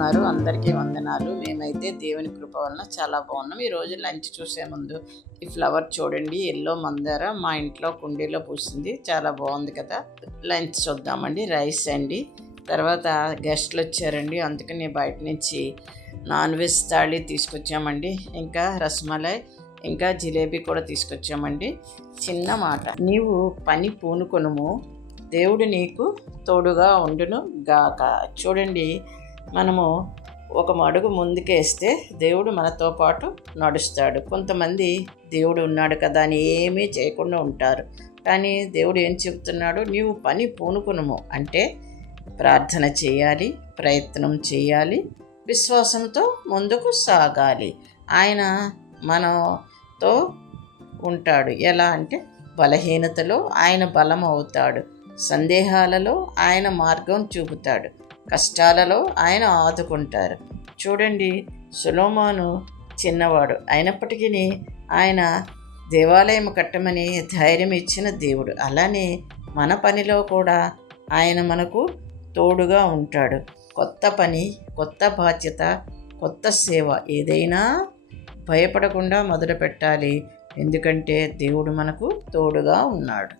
ఉన్నారు? అందరికీ వందనాలు. మేమైతే దేవుని కృప వలన చాలా బాగున్నాం. ఈరోజు లంచ్ చూసే ముందు ఈ ఫ్లవర్ చూడండి, ఎల్లో మందార మా ఇంట్లో కుండీలో పూసింది, చాలా బాగుంది కదా. లంచ్ చూద్దామండి. రైస్ అండి. తర్వాత గెస్ట్లు వచ్చారండి, అందుకని బయట నుంచి నాన్ వెజ్ థాళీ తీసుకొచ్చామండి. ఇంకా రసమలై, ఇంకా జిలేబీ కూడా తీసుకొచ్చామండి. చిన్న మాట, నీవు పని పూనుకొనుము, దేవుడు నీకు తోడుగా ఉండును గాక. చూడండి, మనము ఒక అడుగు ముందుకేస్తే దేవుడు మనతో పాటు నడుస్తాడు. కొంతమంది దేవుడు ఉన్నాడు కదా అని ఏమీ చేయకుండా ఉంటారు. కానీ దేవుడు ఏం చెప్తున్నాడు? నీవు పని పూనుకునుము అంటే ప్రార్థన చేయాలి, ప్రయత్నం చేయాలి, విశ్వాసంతో ముందుకు సాగాలి. ఆయన మనతో ఉంటాడు. ఎలా అంటే బలహీనతలో ఆయన బలం అవుతాడు, సందేహాలలో ఆయన మార్గం చూపుతాడు, కష్టాలలో ఆయన ఆదుకుంటారు. చూడండి, సొలొమోను చిన్నవాడు అయినప్పటికీ ఆయన దేవాలయం కట్టమని ధైర్యం ఇచ్చిన దేవుడు. అలానే మన పనిలో కూడా ఆయన మనకు తోడుగా ఉంటాడు. కొత్త పని, కొత్త బాధ్యత, కొత్త సేవ ఏదైనా భయపడకుండా మొదలు పెట్టాలి. ఎందుకంటే దేవుడు మనకు తోడుగా ఉన్నాడు.